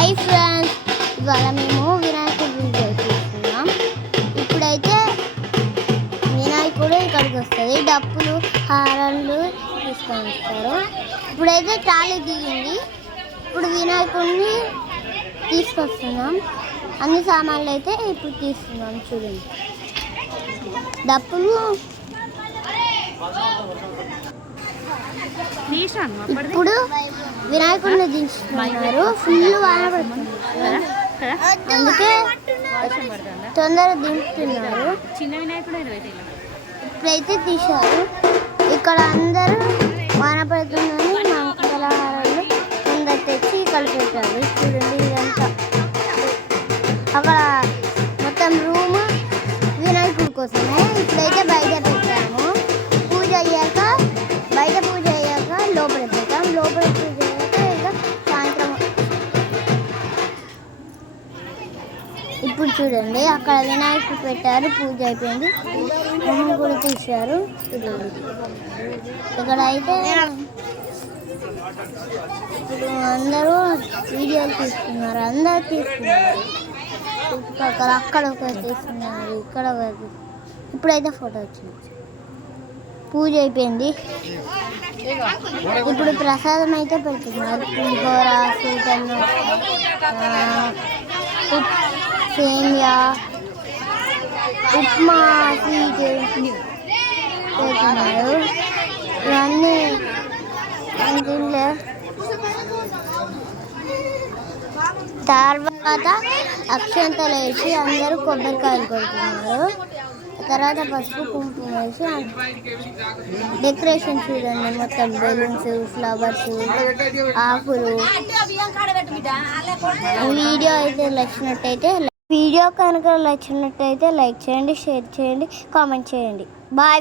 Hi friends ఇవాళ మేము వినాయకుడి వీడియో చూస్తున్నాం ఇప్పుడైతే వినాయకుడు ఇక్కడికి వస్తుంది డప్పులు హారాలు తీసుకొని వస్తారు. ఇప్పుడైతే ట్రాలీ దిగింది. ఇప్పుడు వినాయకుడిని తీసుకొస్తున్నాం. అన్ని సామాన్లు అయితే ఇప్పుడు తీస్తున్నాం చూడండి. డప్పులు. ఇప్పుడు వినాయకుడిని దించుతున్నారు. ఫుల్ వాన పడుతుంది. అందుకే తొందరగా దింపుతున్నారు. చిన్న వినాయకుడు ఇప్పుడైతే తీశారు. ఇక్కడ అందరూ వాన పడుతుందని మంగళహారాలు కింద తెచ్చి ఇక్కడ పెట్టారు. చూడండి ఇదంతా. అక్కడ మొత్తం రూమ్ వినాయకుడి కోసమే. ఇప్పుడైతే బయట పెట్టాము. పూజ అయ్యాక బయట పూజ అయ్యాక లోపల పెట్టాం. లోపల పూజ ఇప్పుడు చూడండి. అక్కడ వినాయకుడు పెట్టారు. పూజ అయిపోయింది. మొహం కూడా తీశారు. ఇక్కడ అయితే ఇప్పుడు అందరూ వీడియోలు తీసుకున్నారు అందరూ తీసుకున్నారు చుట్టుపక్కల అక్కడ ఒక తీసుకున్నారు ఇక్కడ ఒక ఇప్పుడైతే ఫోటో వచ్చింది. పూజ అయిపోయింది. ఇప్పుడు ప్రసాదం అయితే పెడుతున్నారు. పులిహోర సూటన్ను సేమియా ఉప్మా స్వీట్ ఇవన్నీ తర్వాత అక్షంతలు వేసి అందరూ కొబ్బరికాయలు కొడుతున్నారు. తర్వాత పసుపు కుంకుమ వేసి డెకరేషన్ చూడండి మొత్తం బెలూన్స్ ఫ్లవర్స్ ఆకులు. వీడియో అయితే నచ్చినట్టయితే వీడియో కనుక నచ్చినట్టయితే లైక్ చేయండి షేర్ చేయండి కామెంట్ చేయండి. బాయ్.